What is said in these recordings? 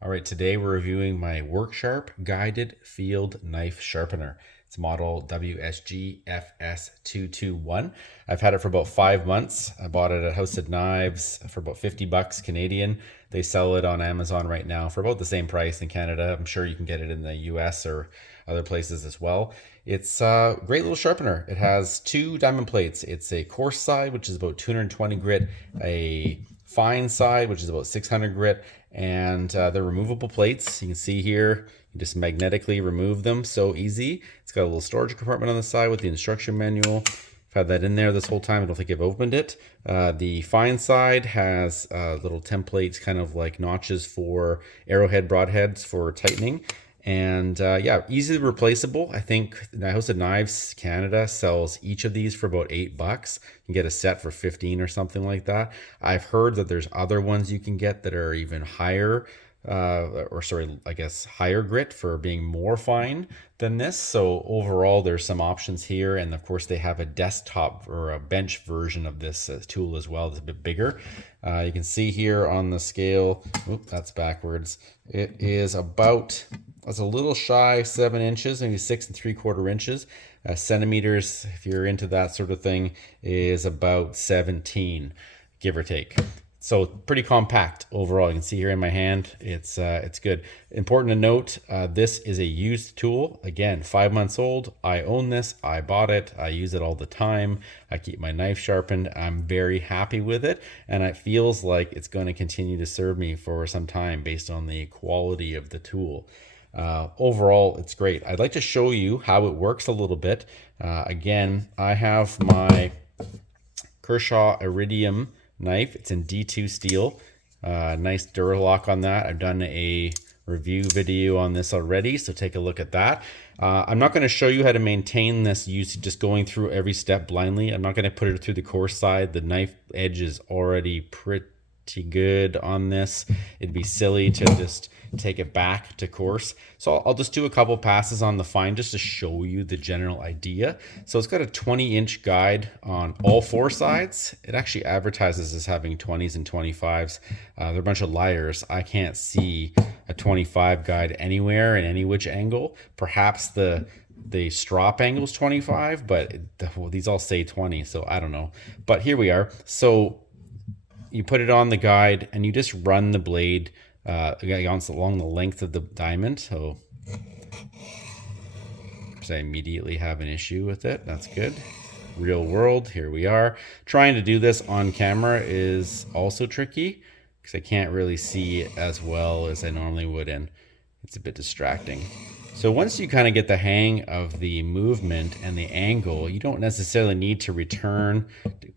All right, today we're reviewing my Worksharp Guided Field Knife Sharpener. It's model WSG-FS221. I've had it for about 5 months. I bought it at House of Knives for about 50 bucks Canadian. They sell it on Amazon right now for about the same price in Canada. I'm sure you can get it in the US or other places as well. It's a great little sharpener. It has two diamond plates. It's a coarse side, which is about 220 grit, a fine side, which is about 600 grit, and they're removable plates. You can see here, you just magnetically remove them, so easy. It's got a little storage compartment on the side with the instruction manual. I've had that in there this whole time. I don't think I've opened it. The fine side has little templates, kind of like notches for arrowhead broadheads for tightening. And yeah, easily replaceable. I think the House of Knives Canada sells each of these for about $8. You can get a set for 15 or something like that. I've heard that there's other ones you can get that are even higher, I guess higher grit for being more fine than this. So overall, there's some options here. And of course, they have a desktop or a bench version of this tool as well. It's a bit bigger. You can see here on the scale, that's backwards. It is about, that's a little shy 7 inches, maybe 6 3/4 inches. Centimeters, if you're into that sort of thing, is about 17, give or take. So pretty compact overall. You can see here in my hand, it's good. Important to note, this is a used tool. Again, 5 months old. I own this. I bought it. I use it all the time. I keep my knife sharpened. I'm very happy with it, and it feels like it's going to continue to serve me for some time based on the quality of the tool. Overall, it's great. I'd like to show you how it works a little bit. Again, I have my Kershaw Iridium knife. It's in D2 steel. Nice Duralock on that. I've done a review video on this already, so take a look at that. I'm not going to show you how to maintain this using just going through every step blindly. I'm not going to put it through the coarse side. The knife edge is already pretty good on this. It'd be silly to just take it back to coarse. So I'll just do a couple passes on the fine just to show you the general idea. So it's got a 20-inch guide on all 4 sides. It actually advertises as having 20s and 25s. They're a bunch of liars. I can't see a 25 guide anywhere in any which angle. Perhaps the strop angle is 25, but these all say 20, so I don't know. But here we are. So you put it on the guide and you just run the blade along the length of the diamond. So I immediately have an issue with it. That's good. Real world, here we are. Trying to do this on camera is also tricky because I can't really see it as well as I normally would, and it's a bit distracting. So once you kind of get the hang of the movement and the angle, you don't necessarily need to return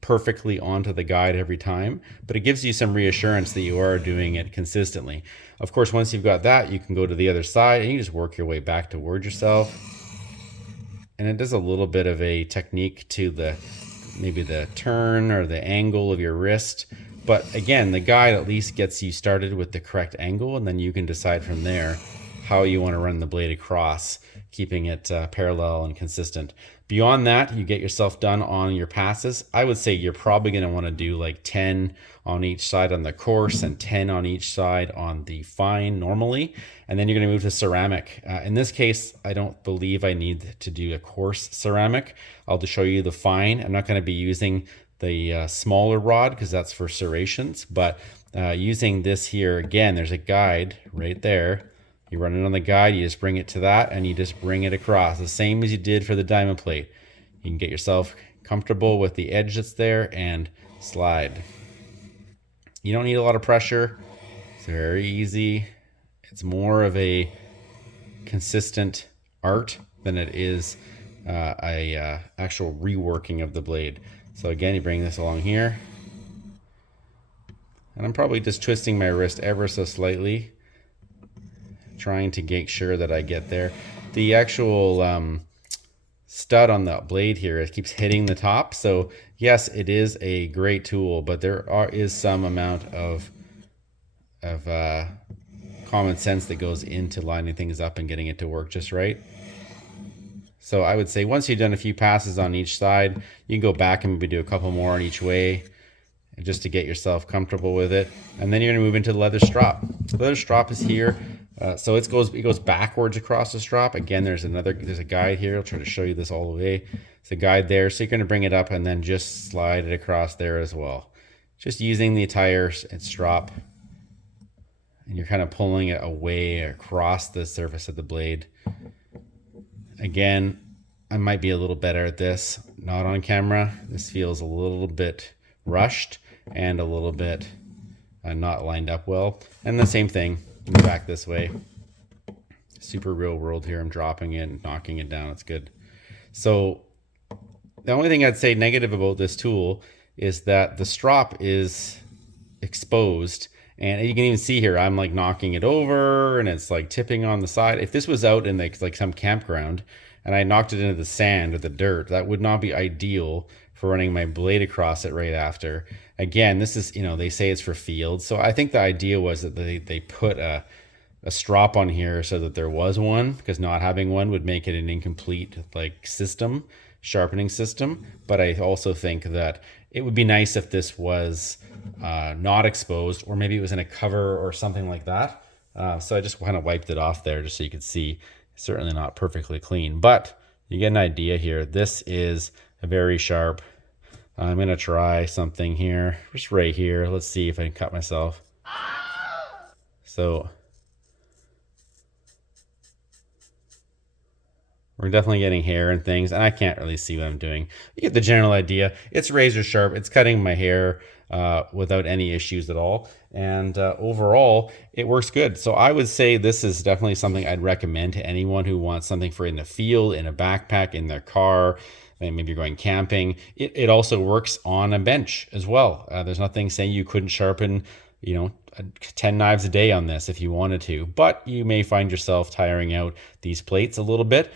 perfectly onto the guide every time, but it gives you some reassurance that you are doing it consistently. Of course, once you've got that, you can go to the other side and you just work your way back toward yourself. And it does a little bit of a technique to maybe the turn or the angle of your wrist. But again, the guide at least gets you started with the correct angle, and then you can decide from there how you want to run the blade across, keeping it parallel and consistent. Beyond that, you get yourself done on your passes. I would say you're probably going to want to do like 10 on each side on the coarse and 10 on each side on the fine normally. And then you're going to move to ceramic. In this case, I don't believe I need to do a coarse ceramic. I'll just show you the fine. I'm not going to be using the smaller rod because that's for serrations, but using this here, again, there's a guide right there. You run it on the guide, you just bring it to that, and you just bring it across, the same as you did for the diamond plate. You can get yourself comfortable with the edge that's there and slide. You don't need a lot of pressure. It's very easy. It's more of a consistent art than it is actual reworking of the blade. So again, you bring this along here. And I'm probably just twisting my wrist ever so slightly, trying to make sure that I get there. The actual stud on the blade here, it keeps hitting the top. So yes, it is a great tool, but there is some amount of common sense that goes into lining things up and getting it to work just right. So I would say once you've done a few passes on each side, you can go back and maybe do a couple more on each way. just to get yourself comfortable with it. And then you're gonna move into the leather strop. The leather strop is here. So it goes backwards across the strop. Again, there's a guide here. I'll try to show you this all the way. It's a guide there. So you're gonna bring it up and then just slide it across there as well. Just using the entire strop, and you're kind of pulling it away across the surface of the blade. Again, I might be a little better at this, not on camera. This feels a little bit rushed and a little bit not lined up well. And the same thing, move back this way. Super real world here. I'm dropping it and knocking it down. It's good. So the only thing I'd say negative about this tool is that the strop is exposed, and you can even see here I'm like knocking it over and it's like tipping on the side. If this was out in like some campground and I knocked it into the sand or the dirt, that would not be ideal for running my blade across it right after. Again, this is, you know, they say it's for field, so I think the idea was that they put a strop on here so that there was one, because not having one would make it an incomplete like system, sharpening system. But I also think that it would be nice if this was not exposed, or maybe it was in a cover or something like that. So I just kind of wiped it off there just so you could see. Certainly not perfectly clean, but you get an idea here. This is a very sharp. I'm gonna try something here, just right here. Let's see if I can cut myself. So we're definitely getting hair and things, and I can't really see what I'm doing. You get the general idea. It's razor sharp. It's cutting my hair without any issues at all. And overall, it works good. So I would say this is definitely something I'd recommend to anyone who wants something for in the field, in a backpack, in their car. Maybe you're going camping. It also works on a bench as well. There's nothing saying you couldn't sharpen, you know, 10 knives a day on this if you wanted to, but you may find yourself tiring out these plates a little bit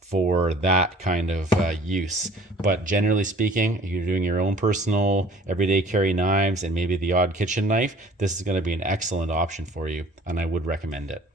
for that kind of use. But generally speaking, if you're doing your own personal everyday carry knives and maybe the odd kitchen knife, this is going to be an excellent option for you, and I would recommend it.